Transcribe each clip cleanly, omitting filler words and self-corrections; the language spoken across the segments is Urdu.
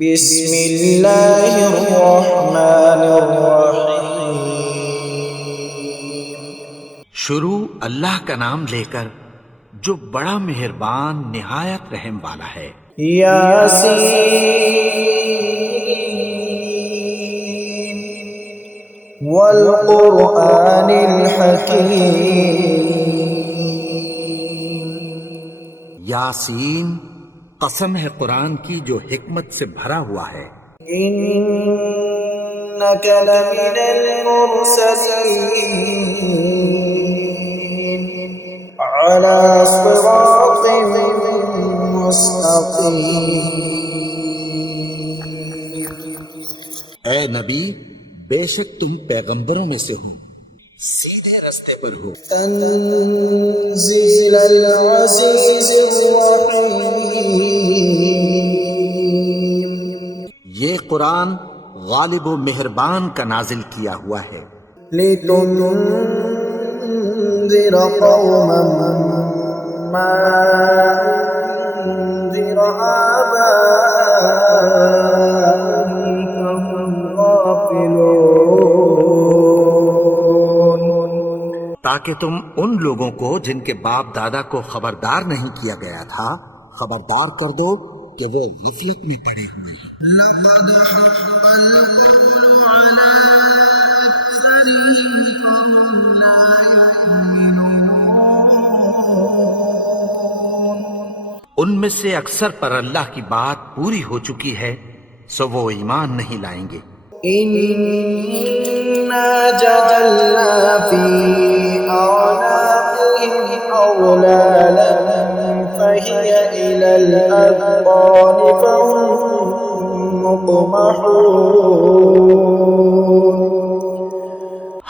بسم اللہ الرحمن الرحیم۔ شروع اللہ کا نام لے کر جو بڑا مہربان نہایت رحم والا ہے۔ یاسین والقرآن الحکیم۔ یاسین، قسم ہے قرآن کی جو حکمت سے بھرا ہوا ہے۔ انک لمن المرسلین علی صراط مستقیم۔ اے نبی، بے شک تم پیغمبروں میں سے ہو، سیدھے رستے پر ہو۔ تنزیل العزیز الرحیم۔ یہ قرآن غالب و مہربان کا نازل کیا ہوا ہے۔ لتنذر قوما ما انذر آباؤهم فهم غافلون۔ تاکہ تم ان لوگوں کو جن کے باپ دادا کو خبردار نہیں کیا گیا تھا خبردار کر دو کہ وہ غفلت میں پڑے ہوئے ہیں۔ لقد حق القول على أكثرهم فهم لا يؤمنون۔ ان میں سے اکثر پر اللہ کی بات پوری ہو چکی ہے، سو وہ ایمان نہیں لائیں گے۔ إنا جعلنا في أعناقهم أغلالا فهي إلى الأذقان فهم مقمحون۔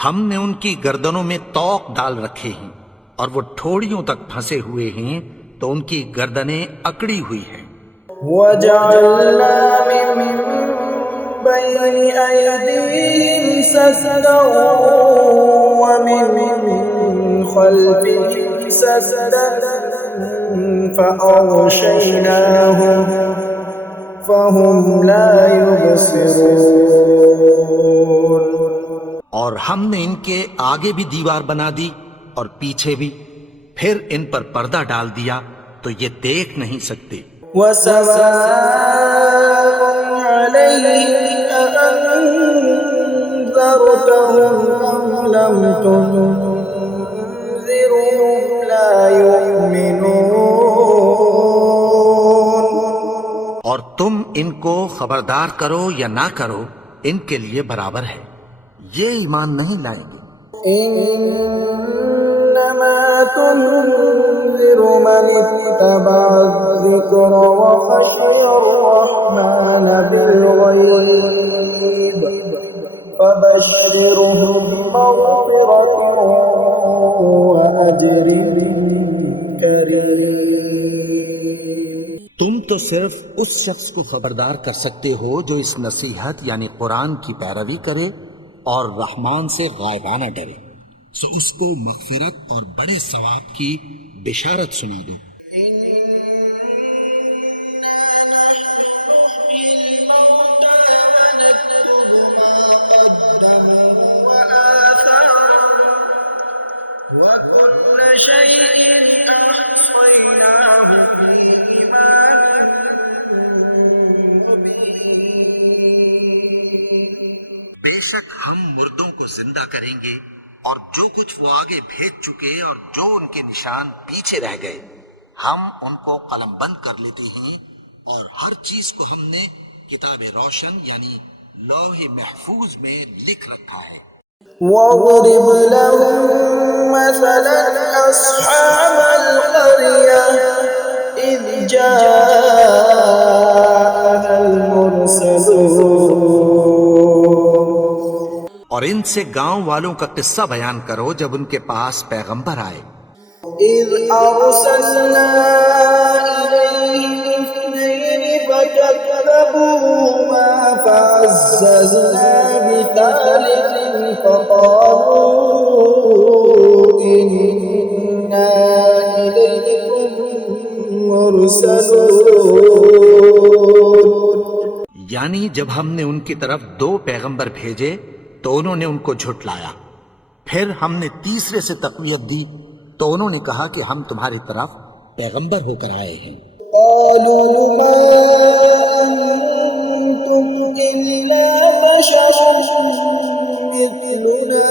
ہم نے ان کی گردنوں میں طوق ڈال رکھے ہیں اور وہ ٹھوڑیوں تک پھنسے ہوئے ہیں، تو ان کی گردنیں اکڑی ہوئی ہیں۔ وجعلنا من بين أيديهم سدا ومن خلفهم سدا فأغشيناهم فهم لا يبصرون۔ اور ہم نے ان کے آگے بھی دیوار بنا دی اور پیچھے بھی، پھر ان پر پردہ ڈال دیا تو یہ دیکھ نہیں سکتے۔ وسواء عليهم أأنذرتهم أم لم تنذرهم لا يؤمنون۔ اور تم ان کو خبردار کرو یا نہ کرو، ان کے لیے برابر ہے، یہ ایمان نہیں لائیں گے۔ إنما تنذر من اتبع الذكر وخشي الرحمن بالغيب فبشره بمغفرة وأجر كريم۔ تم تو صرف اس شخص کو خبردار کر سکتے ہو جو اس نصیحت یعنی قرآن کی پیروی کرے اور رحمان سے غائبانہ ڈرے، سو اس کو مغفرت اور بڑے ثواب کی بشارت سنا دو۔ وكل شيء أحصيناه في إمام مبين۔ بے شک ہم مردوں کو زندہ کریں گے اور جو کچھ وہ آگے بھیج چکے اور جو ان کے نشان پیچھے رہ گئے ہم ان کو قلم بند کر لیتے ہیں، اور ہر چیز کو ہم نے کتاب روشن یعنی لوح محفوظ میں لکھ رکھا ہے۔ واضرب لهم مثلا أصحاب القرية إذ جاءها المرسلون۔ اور ان سے گاؤں والوں کا قصہ بیان کرو جب ان کے پاس پیغمبر آئے۔ إذ أرسلنا إليهم اثنين فكذبوهما فعززنا بثالث فقالوا إنا إليكم مرسلون۔ یعنی جب ہم نے ان کی طرف 2 پیغمبر بھیجے تو انہوں نے ان کو جھٹلایا، پھر ہم نے تیسرے سے تقویت دی تو انہوں نے کہا کہ ہم تمہاری طرف پیغمبر ہو کر آئے ہیں۔ قالوا ما أنتم إلا بشر مثلنا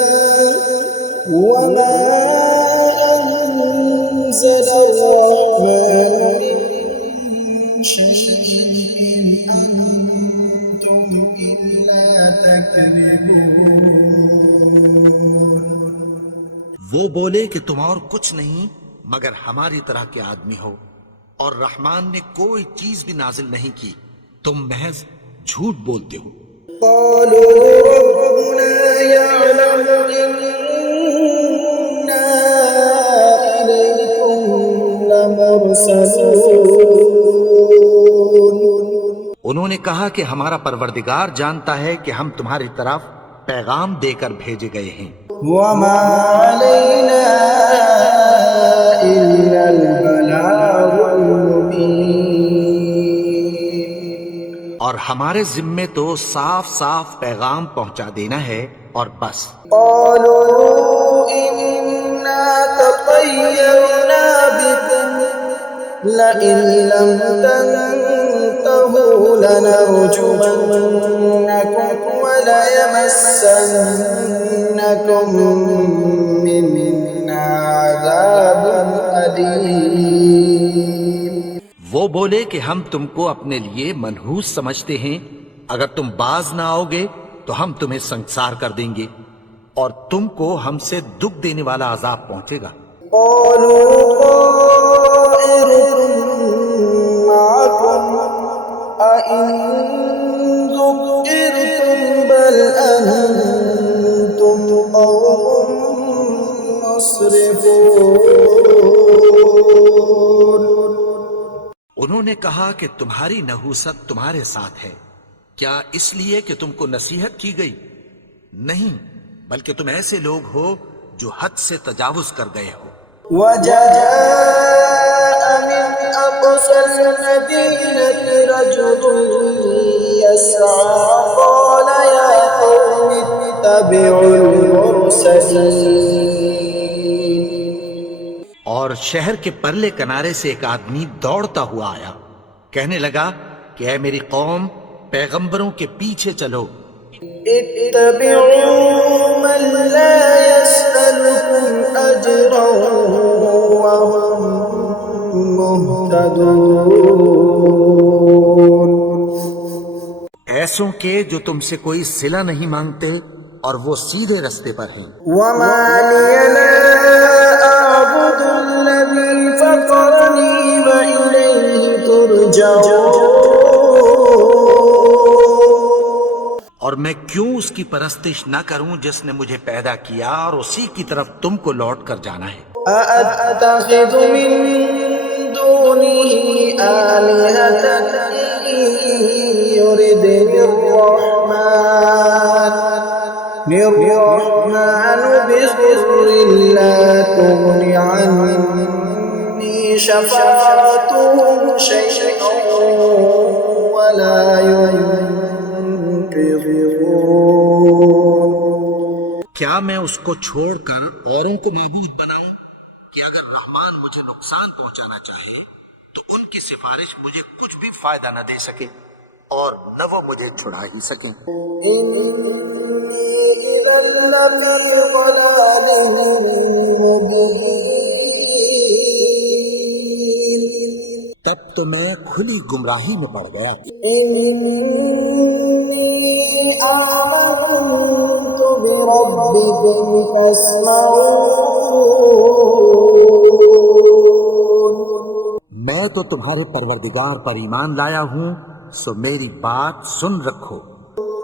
وما أنزل الرحمن من شيء إن أنتم إلا تكذبون۔ وہ بولے کہ تم اور کچھ نہیں مگر ہماری طرح کے آدمی ہو، اور رحمان نے کوئی چیز بھی نازل نہیں کی، تم محض جھوٹ بولتے ہو۔ قالوا ربنا يعلم إنا إليكم لمرسلون۔ انہوں نے کہا کہ ہمارا پروردگار جانتا ہے کہ ہم تمہاری طرف پیغام دے کر بھیجے گئے ہیں، وما علينا إلا البلاغ المبين۔ اور ہمارے ذمے تو صاف صاف پیغام پہنچا دینا ہے اور بس۔ قالوا إنا تطيرنا بكم لئن لم تنتهوا لنرجمنكم وليمسنكم منا عذاب أليم۔ وہ بولے کہ ہم تم کو اپنے لیے منحوس سمجھتے ہیں، اگر تم باز نہ آؤ گے تو ہم تمہیں سنسار کر دیں گے اور تم کو ہم سے دکھ دینے والا عذاب پہنچے گا۔ قالوا طائركم معكم أئن ذكرتم بل أنتم قوم مسرفون۔ انہوں نے کہا کہ تمہاری نحوست تمہارے ساتھ ہے، کیا اس لیے کہ تم کو نصیحت کی گئی؟ نہیں، بلکہ تم ایسے لوگ ہو جو حد سے تجاوز کر گئے ہو۔ وجاء من أقصى المدينة رجل يسعى قال يا قوم اتبعوا المرسلين۔ اور شہر کے پرلے کنارے سے ایک آدمی دوڑتا ہوا آیا، کہنے لگا کہ اے میری قوم، پیغمبروں کے پیچھے چلو۔ اتبعوا من لا يسألكم أجرا وهم مهتدون۔ ایسوں کے جو تم سے کوئی صلہ نہیں مانگتے اور وہ سیدھے رستے پر ہیں۔ وما لي لا أعبد الذي فطرني وإليه ترجعون۔ اور میں کیوں اس کی پرستش نہ کروں جس نے مجھے پیدا کیا اور اسی کی طرف تم کو لوٹ کر جانا ہے۔ أأتخذ من دونه آلهة إن يردني الرحمن بضر لا تغن عني شفاعتهم شيئا ولا ينقذون۔ کیا میں اس کو چھوڑ کر اوروں کو معبود بناؤں کہ اگر رحمان مجھے نقصان پہنچانا چاہے تو ان کی سفارش مجھے کچھ بھی فائدہ نہ دے سکے اور نہ وہ مجھے چھڑا ہی سکیں۔ تب تو میں کھلی گمراہی میں پڑ گیا۔ آمنت بربكم فاسمعون۔ میں تو تمہارے پروردگار پر ایمان لایا ہوں، سو میری بات سن رکھو۔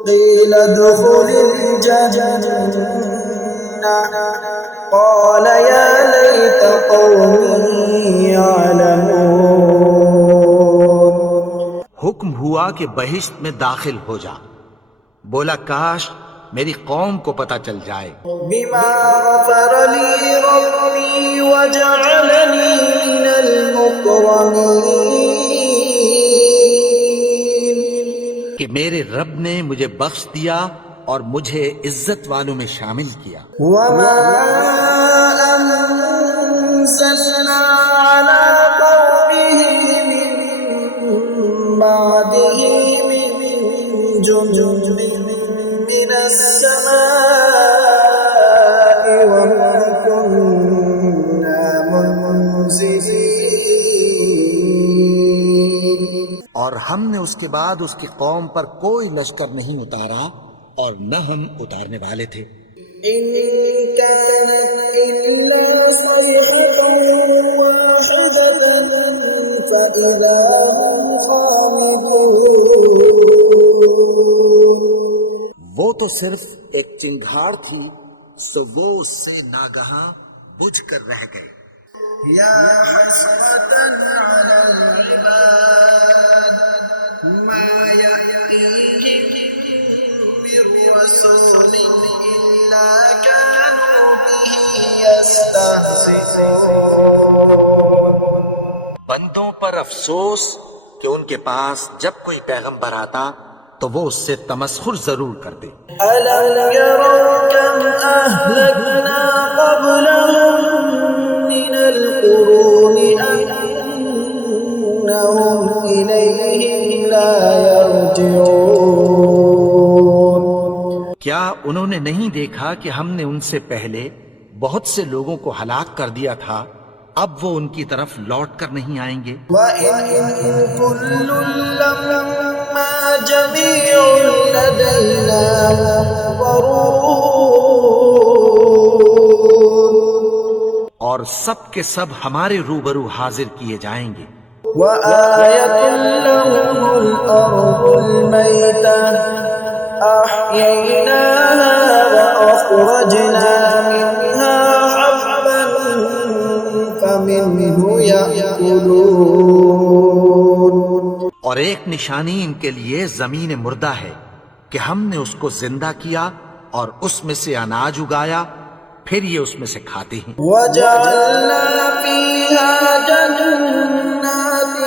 قيل ادخل الجنة قال يا ليت قومي يعلمون۔ حکم ہوا کہ بہشت میں داخل ہو جا، بولا کاش میری قوم کو پتہ چل جائے۔ بما غفر لي ربي وجعلني من المكرمين۔ کہ میرے رب نے مجھے بخش دیا اور مجھے عزت والوں میں شامل کیا. وما أنزلنا على قومه من بعده من جند من السماء وما كنا منزلين. اور ہم نے اس کے بعد اس کی قوم پر کوئی لشکر نہیں اتارا اور نہ ہم اتارنے والے تھے. إن كانت إلا صيحة واحدة فإذا هم خامدون. وہ تو صرف ایک چنگھاڑ تھی سو وہ اس سے ناگہاں بجھ کر رہ گئے. يا حسرة على العباد ما يأتيهم من رسول إلا كانوا به يستهزئون. بندوں پر افسوس کہ ان کے پاس جب کوئی پیغمبر آتا تو وہ اس سے تمسخر ضرور کرتے. ألم يروا كم أهلكنا قبلهم من القرون أنهم إليهم لا يرجعون. کیا انہوں نے نہیں دیکھا کہ ہم نے ان سے پہلے بہت سے لوگوں کو ہلاک کر دیا تھا، اب وہ ان کی طرف لوٹ کر نہیں آئیں گے؟ وَإِن كُلٌّ لَّمَّا جَمِيعٌ لَّدَيْنَا مُحْضَرُونَ. اور سب کے سب ہمارے روبرو حاضر کیے جائیں گے. وَآيَةٌ لَّهُمُ الْأَرْضُ الْمَيْتَةُ أَحْيَيْنَاهَا وَأَخْرَجْنَا مِنْهَا حَبًّا فَمِنْهُ يَأْكُلُونَ. اور ایک نشانی ان کے لیے زمین مردہ ہے کہ ہم نے اس کو زندہ کیا اور اس میں سے اناج اگایا، پھر یہ اس میں سے کھاتے ہیں. وَجَعَلْنَا فِيهَا جَنَّاتٍ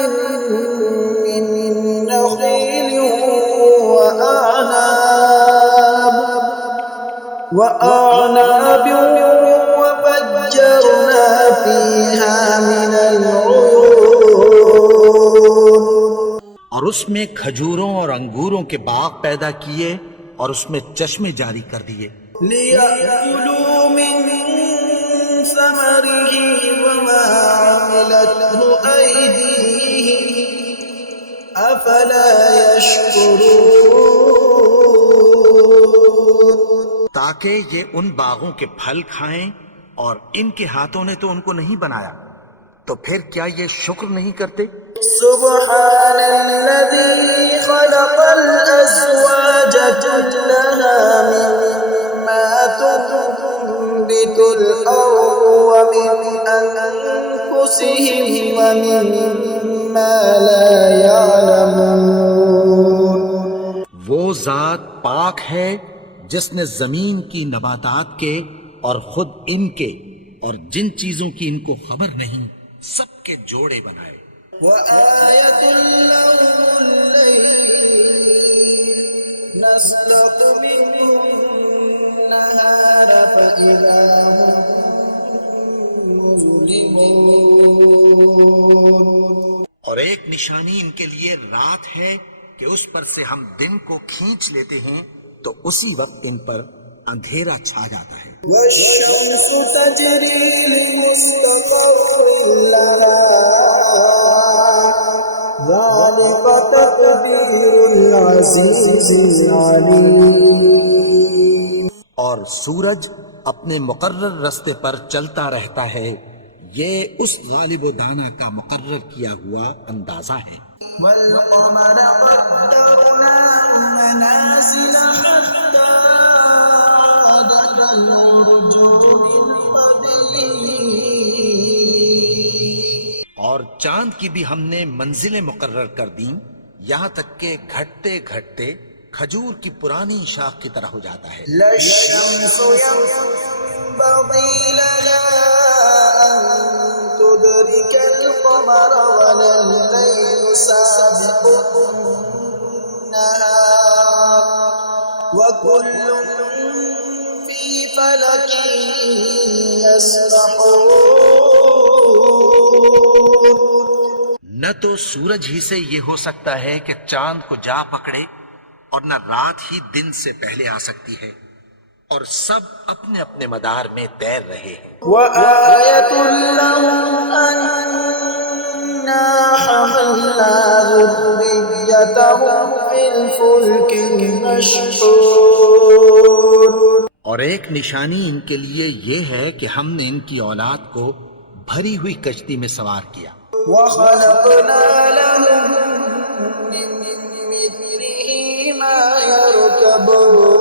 مِّن نَّخِيلٍ وَأَعْنَابٍ وَفَجَّرْنَا فِيهَا مِنَ الْعُيُونِ. اور اس میں کھجوروں اور انگوروں کے باغ پیدا کیے اور اس میں چشمے جاری کر دیے. لِيَأْكُلُوا مِن ثَمَرِهِ وَمَا عَمِلَتْهُ أَيْدِيهِمْ أَفَلَا يَشْكُرُونَ. تاکہ یہ ان باغوں کے پھل کھائیں اور ان کے ہاتھوں نے تو ان کو نہیں بنایا، تو پھر کیا یہ شکر نہیں کرتے؟ سبحان الذي خلق الأزواج كلها مما تنبت الأرض ومن أنفسهم ومما لا يعلمون. وہ ذات پاک ہے جس نے زمین کی نباتات کے اور خود ان کے اور جن چیزوں کی ان کو خبر نہیں سب کے جوڑے بنائے. وآية لهم الليل نسلق منه النهار فإذا هم مظلمون. اور ایک نشانی ان کے لیے رات ہے کہ اس پر سے ہم دن کو کھینچ لیتے ہیں تو اسی وقت ان پر اندھیرا چھا جاتا ہے. والشمس تجري لمستقر لها ذلك تقدير العزيز العليم. اور سورج اپنے مقرر رستے پر چلتا رہتا ہے، یہ اس غالب و دانا کا مقرر کیا ہوا اندازہ ہے. والقمر قدرناه منازل حتى عاد كالعرجون القديم. اور چاند کی بھی ہم نے منزلیں مقرر کر دیں یہاں تک کہ گھٹتے گھٹتے کھجور کی پرانی شاخ کی طرح ہو جاتا ہے. لا الشمس ينبغي لها أن تدرك القمر ولا الليل سابق النهار وكل في فلك يسبحون. نہ تو سورج ہی سے یہ ہو سکتا ہے کہ چاند کو جا پکڑے، اور نہ رات ہی دن سے پہلے آ سکتی ہے، اور سب اپنے اپنے مدار میں تیر رہے ہیں. وآية لهم أنا حملنا ذريتهم في الفلك المشحون. اور ایک نشانی ان کے لیے یہ ہے کہ ہم نے ان کی اولاد کو بھری ہوئی کشتی میں سوار کیا. وخلقنا لهم من مثله ما يركبون.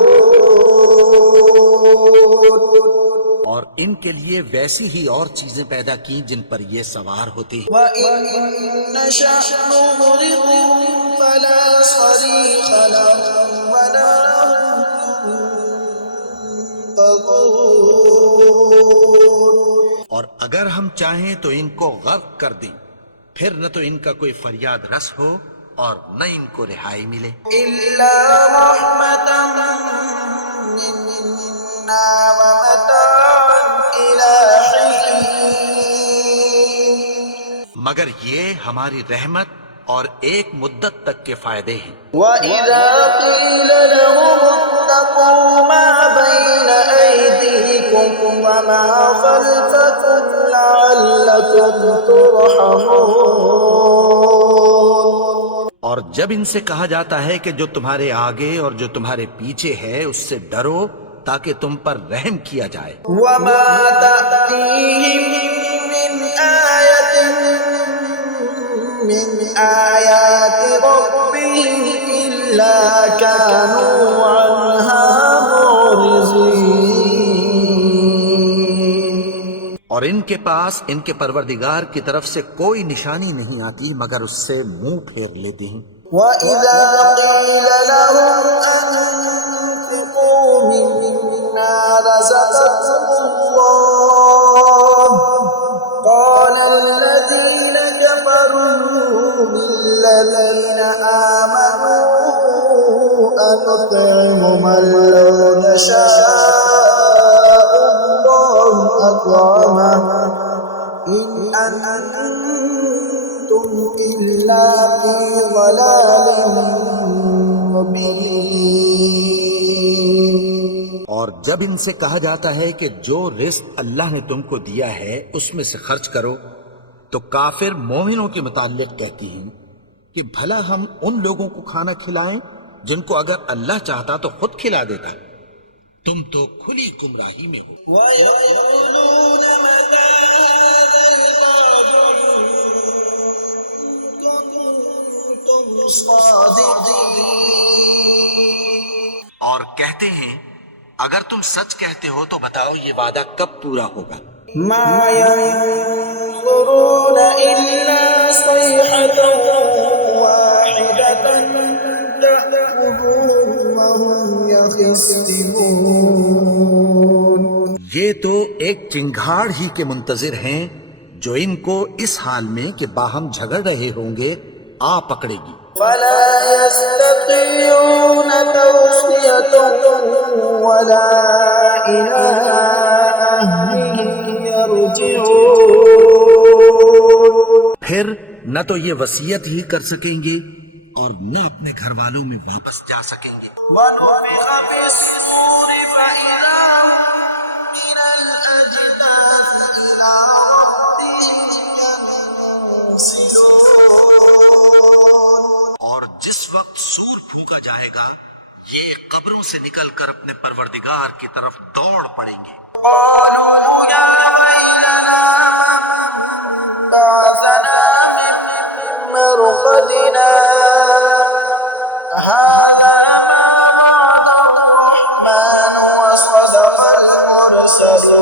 اور ان کے لیے ویسی ہی اور چیزیں پیدا کی جن پر یہ سوار ہوتے ہیں. وَإِن نَّشَأْ نُغْرِقْهُمْ فَلَا صَرِيخَ لَهُمْ وَلَا هُمْ ينقذون. اور اگر ہم چاہیں تو ان کو غرق کر دیں، پھر نہ تو ان کا کوئی فریاد رس ہو اور نہ ان کو رہائی ملے. إِلَّا رَحْمَةً مِّنَّا وَمَتَاعًا إِلَىٰ حِينٍ. مگر یہ ہماری رحمت اور ایک مدت تک کے فائدے ہیں. وَإِذَا قِيلَ لَهُمُ اتَّقُوا مَا بَيْنَ أَيْدِيكُمْ وَمَا خَلْفَكُمْ لَعَلَّكُمْ تُرْحَمُونَ. اور جب ان سے کہا جاتا ہے کہ جو تمہارے آگے اور جو تمہارے پیچھے ہے اس سے ڈرو تاکہ تم پر رحم کیا جائے. وَمَا تَأْتِيهِم مِّنْ آيَةٍ مِّنْ آيَاتِ رَبِّهِمْ إِلَّا كَانُوا عَنْهَا مُعْرِضِينَ. اور ان کے پاس ان کے پروردگار کی طرف سے کوئی نشانی نہیں آتی مگر اس سے منہ پھیر لیتے ہیں. وَإِذَا قِيلَ لَهُمْ أَنفِقُوا مِمَّا رَزَقَكُمُ اللَّهُ قَالَ الَّذِينَ كَفَرُوا لِلَّذِينَ آمَنُوا أَنُطْعِمُ مَن لَّوْ يَشَاءُ اللَّهُ أَطْعَمَهُ إِنْ أَنتُمْ إِلَّا فِي ضَلَالٍ مُّبِينٍ. اور جب ان سے کہا جاتا ہے کہ جو رزق اللہ نے تم کو دیا ہے اس میں سے خرچ کرو، تو کافر مومنوں کے متعلق کہتی ہیں کہ بھلا ہم ان لوگوں کو کھانا کھلائیں جن کو اگر اللہ چاہتا تو خود کھلا دیتا. تم تو کھلی گمراہی میں ہو. وَيَقُولُونَ مَتَىٰ هَٰذَا الْوَعْدُ إِن كُنتُمْ صَادِقِينَ. اور کہتے ہیں اگر تم سچ کہتے ہو تو بتاؤ یہ وعدہ کب پورا ہوگا. مَا يَنظُرُونَ إِلَّا صَيْحَةً وَاحِدَةً تَأْخُذُهُمْ وَهُمْ يَخِصِّمُونَ. یہ تو ایک چنگھاڑ ہی کے منتظر ہیں جو ان کو اس حال میں کہ باہم جھگڑ رہے ہوں گے آ پکڑے گی. فَلَا يَسْتَطِيعُونَ تَوْصِيَةً وَلَا إِلَىٰ أَهْلِهِمْ يَرْجِعُونَ. پھر نہ تو یہ وصیت ہی کر سکیں گے اور نہ اپنے گھر والوں میں واپس جا سکیں گے. وَنُفِخَ فِي الصُّورِ فَإِذَا هُم مِّنَ الْأَجْدَاثِ إِلَىٰ رَبِّهِمْ يَنسِلُونَ. اور جس وقت سور پھونکا جائے گا یہ قبروں سے نکل کر اپنے پروردگار کی طرف دوڑ پڑیں گے. قَالُوا يَا وَيْلَنَا مَن بَعَثَنَا مِن مَّرْقَدِنَا هَٰذَا مَا وَعَدَ الرَّحْمَٰنُ وَصَدَقَ الْمُرْسَلُونَ.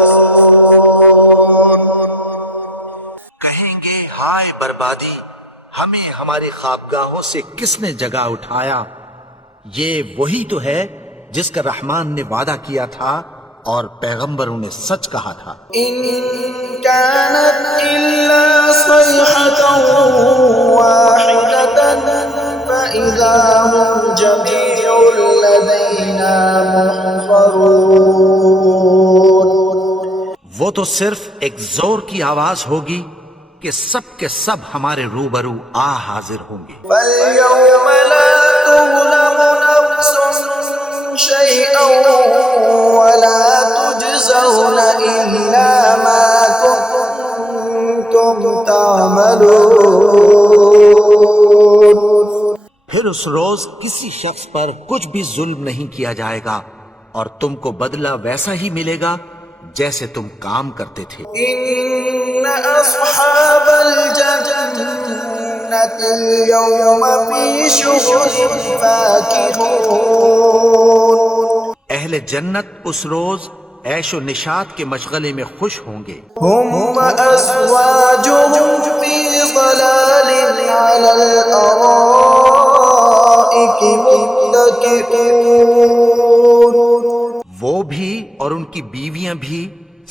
کہیں گے ہائے بربادی، ہمیں ہماری خوابگاہوں سے کس نے جگا اٹھایا. یہ وہی تو ہے جس کا رحمان نے وعدہ کیا تھا اور پیغمبروں نے سچ کہا تھا. إِن كَانَتْ إِلَّا صَيْحَةً وَاحِدَةً فإذا هم جميع لدينا محضرون. وہ تو صرف ایک زور کی آواز ہوگی کہ سب کے سب ہمارے روبرو حاضر ہوں گے. فَالْيَوْمَ لَا تُظْلَمُ نَفْسٌ شَيْئًا وَلَا تُجْزَوْنَ إِلَّا مَا كُنتُمْ تَعْمَلُونَ. پھر اس روز کسی شخص پر کچھ بھی ظلم نہیں کیا جائے گا اور تم کو بدلہ ویسا ہی ملے گا جیسے تم کام کرتے تھے. إِنَّ أَصْحَابَ الْجَنَّةِ الْيَوْمَ فِي شُغُلٍ فَاكِهُونَ. اہل جنت اس روز عیش و نشاط کے مشغلے میں خوش ہوں گے. هُمْ وَأَزْوَاجُهُمْ فِي ظَلَالٍ عَلَى الْأَرَائِكِ مُتَّكِئُونَ. وہ بھی اور ان کی بیویاں بھی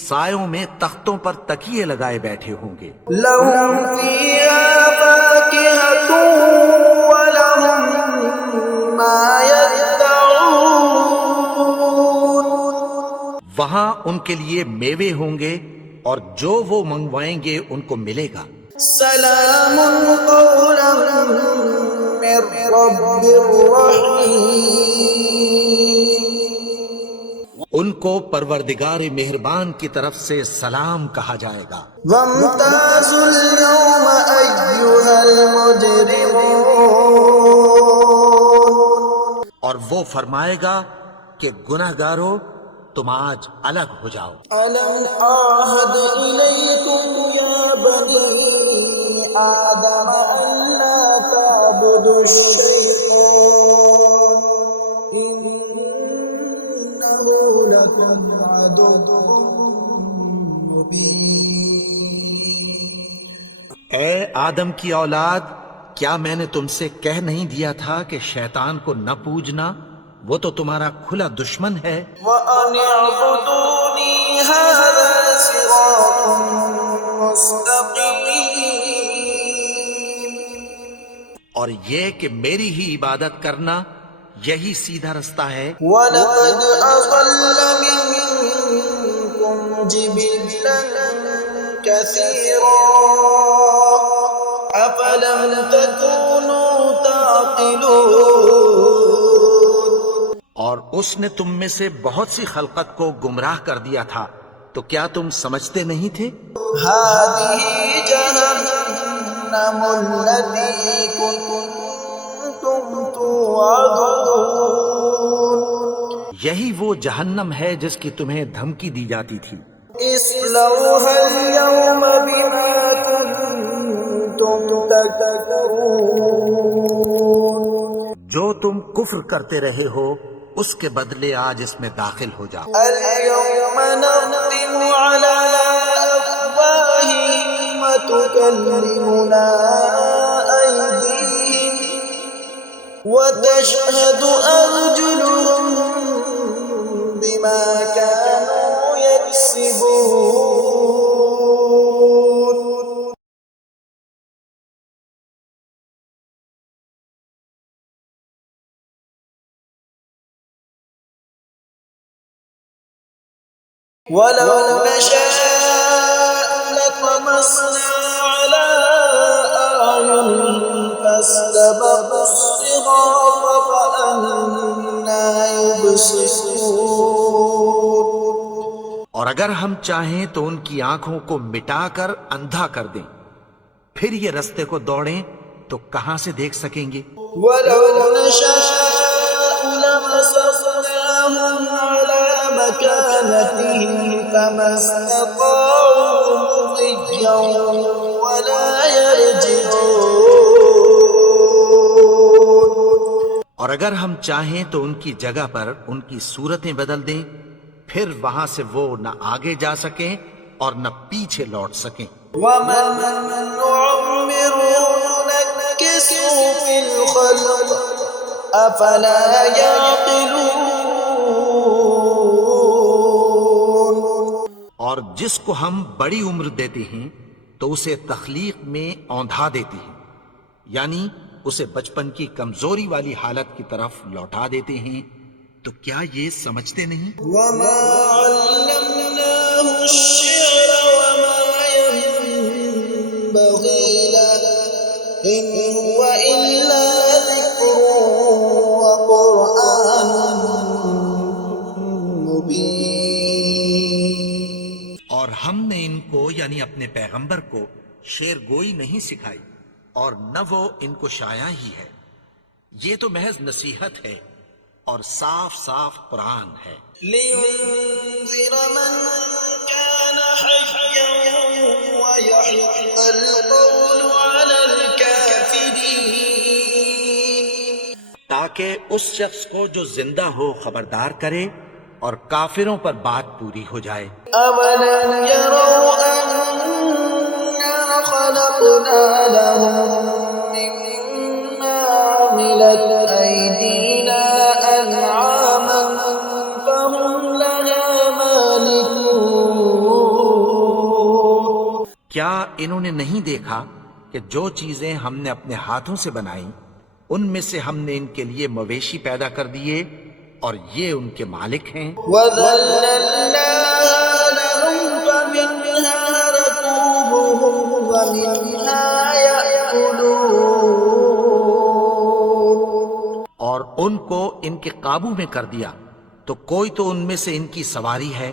سایوں میں تختوں پر تکیے لگائے بیٹھے ہوں گے. لَهُمْ فِيهَا فَاكِهَةٌ وَلَهُمْ مَا يَدَّعُونَ. وہاں ان کے لیے میوے ہوں گے اور جو وہ منگوائیں گے ان کو ملے گا. سلام قولا من رب رحیم. ان کو پروردگار مہربان کی طرف سے سلام کہا جائے گا. وامتازوا اليوم أيها المجرمون. اور وہ فرمائے گا کہ گناہگارو تم آج الگ ہو جاؤ. ألم أعهد إليكم يا بني آدم ألا تعبدوا الشيطان إنه لكم عدو مبين. اے آدم کی اولاد، کیا میں نے تم سے کہہ نہیں دیا تھا کہ شیطان کو نہ پوجنا؟ وہ تو تمہارا کھلا دشمن ہے. وَأَنِ اعْبُدُونِي هَذَا صِرَاطٌ مُسْتَقِيمٌ. اور یہ کہ میری ہی عبادت کرنا یہی سیدھا رستہ ہے. وَلَقَدْ أَضَلَّ مِنكُمْ جِبِلًّا كَثِيرًا أَفَلَمْ تَكُونُوا تَعْقِلُونَ. اور اس نے تم میں سے بہت سی خلقت کو گمراہ کر دیا تھا، تو کیا تم سمجھتے نہیں تھے؟ هَذِهِ جَهَنَّمُ الَّتِي كُنتُمْ تُوعَدُونَ. یہی وہ جہنم ہے جس کی تمہیں دھمکی دی جاتی تھی. اصلوها اليوم بما كنتم تكفرون. جو تم کفر کرتے رہے ہو اس کے بدلے آج اس میں داخل ہو جاؤ. اليوم نختم على أفواههم وتكلمنا أيديهم وتشهد أرجلهم بما كانوا يكسبون. ولو نشاء لطمسنا على أعينهم فاستبقوا الصراط فأنى يبصرون. اور اگر ہم چاہیں تو ان کی آنکھوں کو مٹا کر اندھا کر دیں، پھر یہ رستے کو دوڑیں تو کہاں سے دیکھ سکیں گے. ولو نشاء لمسخناهم على مكانتهم فما استطاعوا مضيا ولا يرجعون. اور اگر ہم چاہیں تو ان کی جگہ پر ان کی صورتیں بدل دیں، پھر وہاں سے وہ نہ آگے جا سکیں اور نہ پیچھے لوٹ سکیں. ومن نعمره ننكسه في الخلق أفلا يعقلون. اور جس کو ہم بڑی عمر دیتے ہیں تو اسے تخلیق میں اوندھا دیتے ہیں، یعنی اسے بچپن کی کمزوری والی حالت کی طرف لوٹا دیتے ہیں، تو کیا یہ سمجھتے نہیں؟ وما علمناه الشعر وما ينبغي له إن هو إلا ذكر وقرآن مبين. اور ہم نے ان کو یعنی اپنے پیغمبر کو شعر گوئی نہیں سکھائی، اور نہ وہ ان کو شاعر ہی ہے، یہ تو محض نصیحت ہے اور صاف صاف قرآن ہے۔ لينذر من كان حيا ويحق القول على الكافرين. تاکہ اس شخص کو جو زندہ ہو خبردار کرے اور کافروں پر بات پوری ہو جائے۔ أولم يروا أنا خلقنا لهم مما عملت أيدينا أنعاما فهم لها مالكون. کیا انہوں نے نہیں دیکھا کہ جو چیزیں ہم نے اپنے ہاتھوں سے بنائیں ان میں سے ہم نے ان کے لیے مویشی پیدا کر دیے اور یہ ان کے مالک ہیں۔ وَذَلَّلْنَاهَا لَهُمْ فَمِنْهَا رَكُوبُهُمْ وَمِنْهَا يَأْكُلُونَ. اور ان کو ان کے قابو میں کر دیا تو کوئی تو ان میں سے ان کی سواری ہے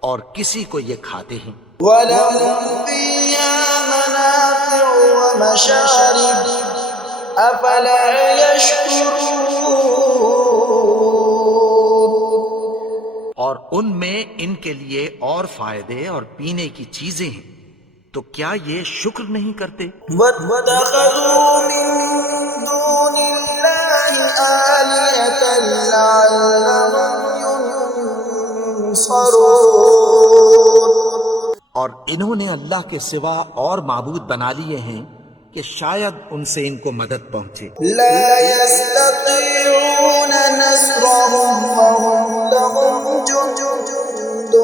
اور کسی کو یہ کھاتے ہیں۔ وَلَهُمْ فِيهَا مَنَافِعُ وَمَشَارِبُ أَفَلَا يَشْكُرُونَ. اور ان میں ان کے لیے اور فائدے اور پینے کی چیزیں ہیں، تو کیا یہ شکر نہیں کرتے؟ وَاتَّخَذُوا مِن دُونِ اللَّهِ آلِهَةً لَعَلَّهُمْ يُنصَرُونَ. اور انہوں نے اللہ کے سوا اور معبود بنا لیے ہیں کہ شاید ان سے ان کو مدد پہنچے۔ لا يستطيعون نصرهم وهم لهم جند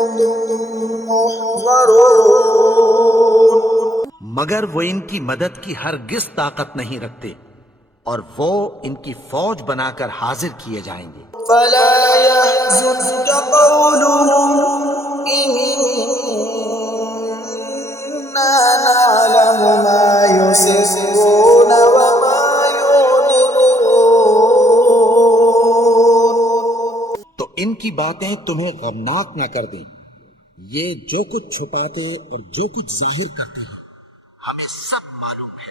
محضرون. مگر وہ ان کی مدد کی ہرگز طاقت نہیں رکھتے اور وہ ان کی فوج بنا کر حاضر کیے جائیں گے۔ فلا يحزنك قولهم إنا نعلم ما يسرون وما يعلنون. تو ان کی باتیں تمہیں غمناک نہ کر دیں، یہ جو کچھ چھپاتے اور جو کچھ ظاہر کرتے ہیں ہمیں سب معلوم ہے۔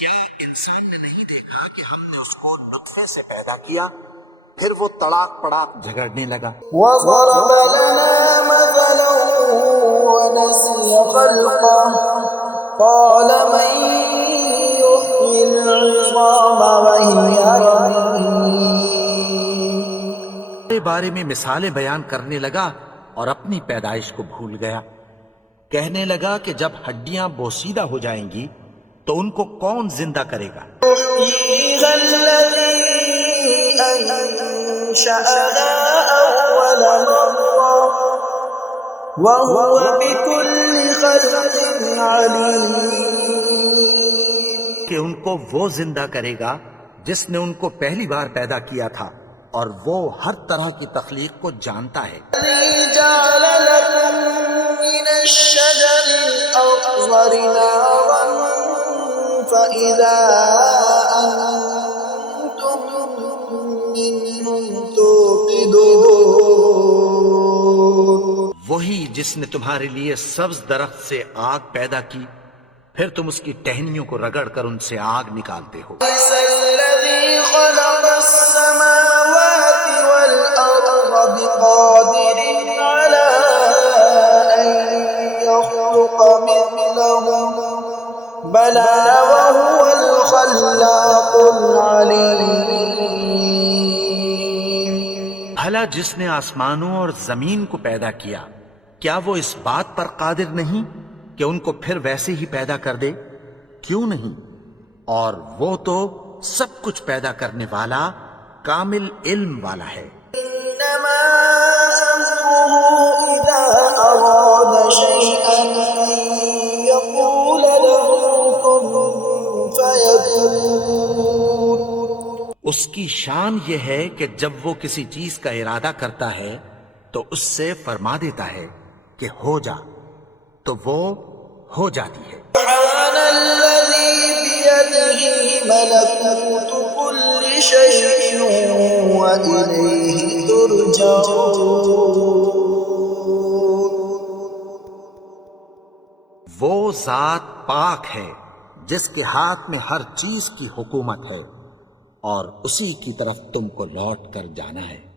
کیا انسان نے نہیں دیکھا کہ ہم نے اس کو نطفے سے پیدا کیا، پھر وہ تڑاک پڑاک جھگڑنے لگا۔ وضرب لنا مثلا ونسي خلقه قال من يحيي العظام وهي رميم. کے بارے میں مثالیں بیان کرنے لگا اور اپنی پیدائش کو بھول گیا۔ کہنے لگا کہ جب ہڈیاں بوسیدہ ہو جائیں گی تو ان کو کون زندہ کرے گا؟ يحييها الذي أنشأها أول مرة وهو بكل خلق عليم. کہ ان کو وہ زندہ کرے گا جس نے ان کو پہلی بار پیدا کیا تھا اور وہ ہر طرح کی تخلیق کو جانتا ہے۔ الذي جعل لكم من الشجر الأخضر نارا فإذا أنتم منه توقدون. وہی جس نے تمہارے لیے سبز درخت سے آگ پیدا کی، پھر تم اس کی ٹہنیوں کو رگڑ کر ان سے آگ نکالتے ہو۔ ليس الذي خلق السماوات والأرض بقادر على أن يخلق مثلهم بلى وهو الخلاق العليم. بھلا جس نے آسمانوں اور زمین کو پیدا کیا، کیا وہ اس بات پر قادر نہیں کہ ان کو پھر ویسے ہی پیدا کر دے؟ کیوں نہیں؟ اور وہ تو سب کچھ پیدا کرنے والا کامل علم والا ہے۔ إنما أمره إذا أراد شيئا أن يقول له كن فيكون۔ اس کی شان یہ ہے کہ جب وہ کسی چیز کا ارادہ کرتا ہے تو اس سے فرما دیتا ہے کہ ہو جا، تو وہ ہو جاتی ہے۔ سبحان الذي بيده ملكوت كل شيء وإليه ترجعون۔ وہ ذات پاک ہے جس کے ہاتھ میں ہر چیز کی حکومت ہے اور اسی کی طرف تم کو لوٹ کر جانا ہے۔